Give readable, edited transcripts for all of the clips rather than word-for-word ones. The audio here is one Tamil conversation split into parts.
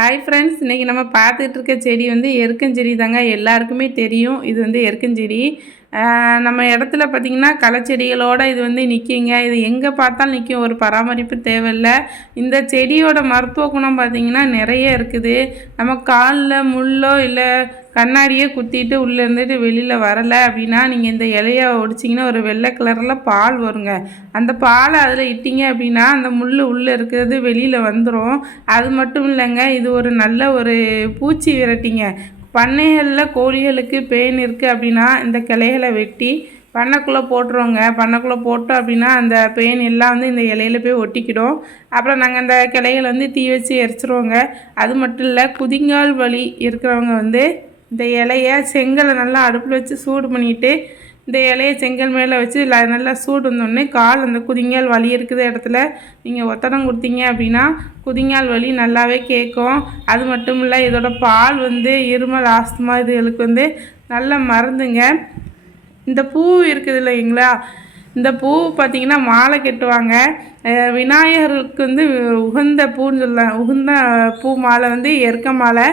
ஹாய் ஃப்ரெண்ட்ஸ், இன்றைக்கி நம்ம பார்த்துட்டு இருக்க செடி வந்து எருக்கஞ்செடி தாங்க. எல்லாருக்குமே தெரியும் இது வந்து எருக்கஞ்செடி. நம்ம இடத்துல பார்த்திங்கன்னா களைச்செடிகளோடு இது வந்து நிற்கிங்க. இது எங்கே பார்த்தாலும் நிற்கும், ஒரு பராமரிப்பு தேவையில்லை. இந்த செடியோட மருத்துவ குணம் பார்த்திங்கன்னா நிறைய இருக்குது. நம்ம காலில் முள்ளோ இல்லை கண்ணாடியே குத்திட்டு உள்ளே இருந்துட்டு வெளியில் வரலை அப்படின்னா நீங்கள் இந்த இலையை ஒடிச்சிங்கன்னா ஒரு வெள்ளை கலரில் பால் வருங்க. அந்த பாலை அதில் இட்டிங்க அப்படின்னா அந்த முள் உள்ளே இருக்கிறது வெளியில் வந்துடும். அது மட்டும் இல்லைங்க, இது ஒரு நல்ல ஒரு பூச்சி விரட்டிங்க. பண்ணைகளில் கோழிகளுக்கு பேன் இருக்குது அப்படின்னா இந்த கிளைகளை வெட்டி பண்ணைக்குள்ளே போட்டுருவோங்க. பண்ணைக்குள்ளே போட்டோம் அப்படின்னா அந்த பேன் எல்லாம் வந்து இந்த இலையில போய் ஒட்டிக்கிடும். அப்புறம் நாங்கள் அந்த கிளைகளை வந்து தீ வச்சு எரிச்சிருவோங்க. அது மட்டும் இல்லை, குதிங்கால் வலி இருக்கிறவங்க வந்து இந்த இலையை செங்கலை நல்லா அடுப்பில் வச்சு சூடு பண்ணிவிட்டு இந்த இலையை செங்கல் மேலே வச்சு நல்லா சூடு வந்தோடனே கால் அந்த குதிங்கால் வலி இருக்கிற இடத்துல நீங்கள் ஒத்தடம் கொடுத்தீங்க அப்படின்னா குதிங்கால் வலி நல்லாவே கேட்கும். அது மட்டும் இல்லை, இதோட பால் வந்து இருமல், ஆஸ்துமா இதுகளுக்கு வந்து நல்ல மருந்துங்க. இந்த பூ இருக்குது இல்லைங்களா, இந்த பூ பார்த்திங்கன்னா மாலை கட்டுவாங்க. விநாயகருக்கு வந்து உகந்த பூன்னு சொல்லலாம். உகந்த பூ மாலை வந்து எருக்க மாலை.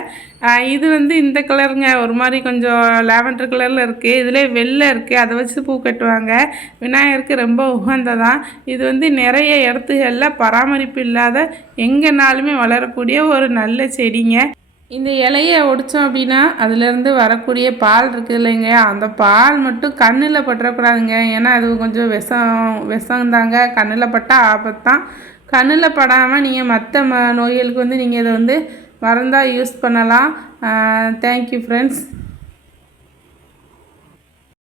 இது வந்து இந்த கலருங்க, ஒரு மாதிரி கொஞ்சம் லாவெண்டர் கலரில் இருக்குது. இதில் வெள்ளை இருக்குது, அதை வச்சு பூ கட்டுவாங்க. விநாயகருக்கு ரொம்ப உகந்ததான். இது வந்து நிறைய இடத்துகளில் பராமரிப்பு இல்லாத எங்கேனாலுமே வளரக்கூடிய ஒரு நல்ல செடிங்க. இந்த இலையை ஒடித்தோம் அப்படின்னா அதுலேருந்து வரக்கூடிய பால் இருக்குது இல்லைங்க, அந்த பால் மட்டும் கண்ணில் பற்றக்கூடாதுங்க. ஏன்னா அது கொஞ்சம் விஷந்தாங்க. கண்ணில் பட்டால் ஆபத்தான். கண்ணில் படாமல் நீங்கள் மற்ற நோய்களுக்கு வந்து நீங்கள் இதை வந்து மருந்தாக யூஸ் பண்ணலாம். Thank you friends.